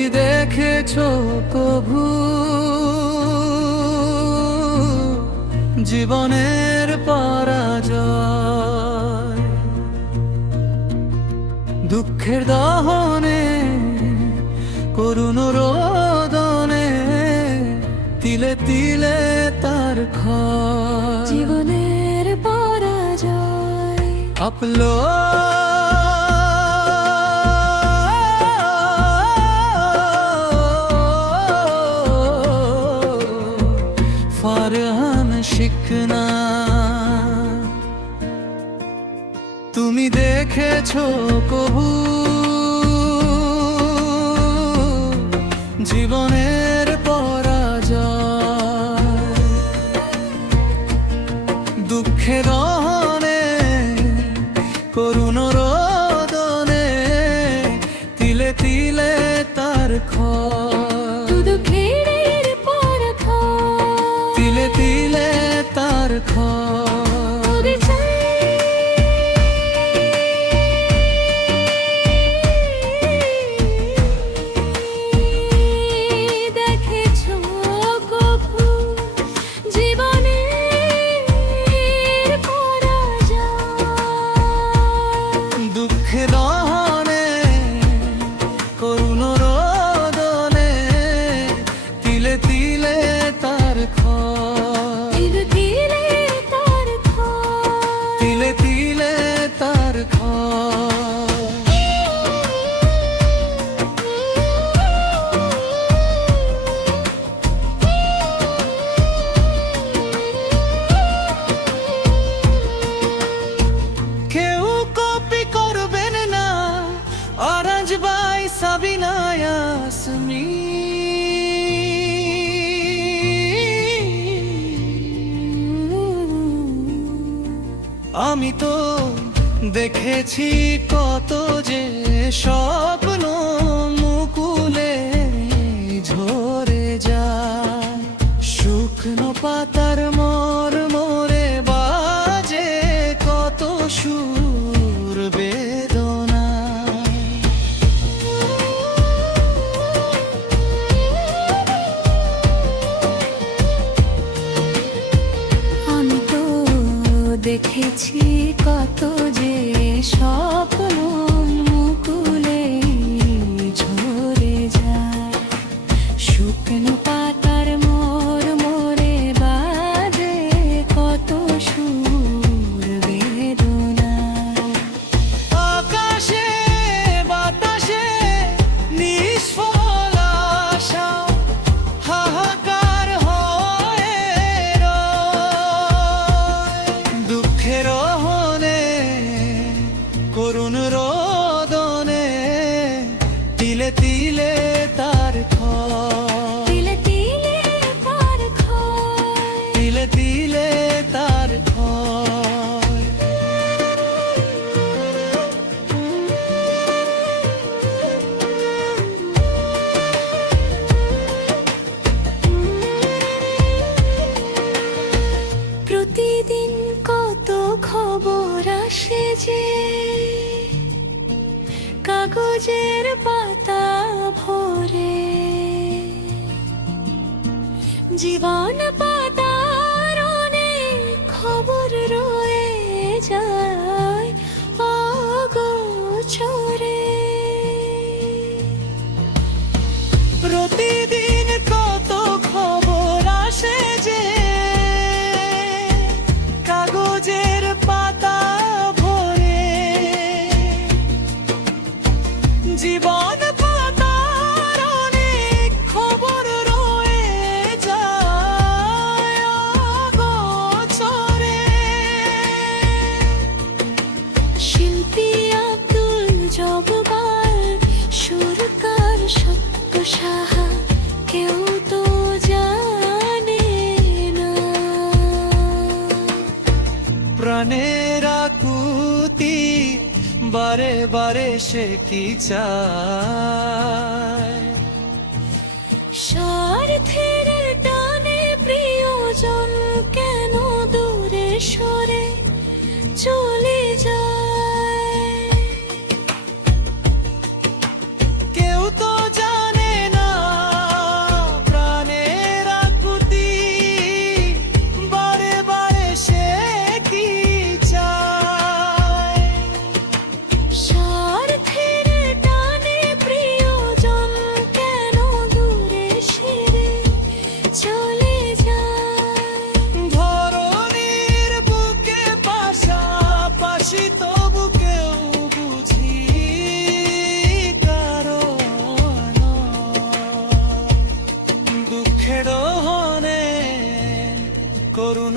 কি দেখেছো কভু জীবনের পরাজয়? দুঃখের দহনে করুণ রোদনে তিলে তিলে তার ক্ষয়। জীবনের পরাজয় আপলো ফারহান শিকনা, তুমি দেখেছো কবু জীবনের পরাজয়? দুঃখের দহনে করুণ রোদনে তিলে তিলে তার ক্ষয়। দুঃখের পর তিলে তিলে তার ক্ষয়। দেখেছো কভু জীবনের পরাজয়? দুঃখে দহনে করুণ রোদনে তিলে তিলে তার ক্ষয়। তিলে তিলে তার ক্ষয়। তিলে তিলে তার ক্ষয়। কেউ কপি করবেন না অরেঞ্জ বাই সাবিনা ইয়াসমিন। আমি তো দেখেছি কত যে স্বপ্ন মুকুলে ঝরে যায়। শুকনো পাতার মর মরে বাজে কত সুর বেদনা। আমি তো দেখেছি কত যে স্বপ্ন মুকুলে ঝরে যায়। শুকনো পাতার মোর মোরে বাজে কত সুর বেদনা। আকাশে বাতাসে নিষ্ফল আশা হাহাকার হয়ে রয়। দুঃখের দহনে করুণ রোদনে তিলে তিলে তার ক্ষয়। তিলে তিলে তার ক্ষয়। তিলে তিলে তার ক্ষয়। প্রতিদিন কত খবর আসে যে কাগজের পাতা ভরে। জীবন পাতার অনেক খবর রয়ে যায় অগোচরে। প্রতিদিন কত খবর আসে যে কাগজের পাতা ভরে। জীবন পাতার অনেক খবর রয়ে যায় অগোচরে। শিল্পী আব্দুল জব্বার, সুরকার সত্য সাহা, কেউ তো জানে না। প্রাণের আকুতি বারে বারে সে কি চায়। স্বার্থের টানে প্রিয়জন কেন দূরে সরে চলে যায়। কেউ তো জানে রোহনে করুণ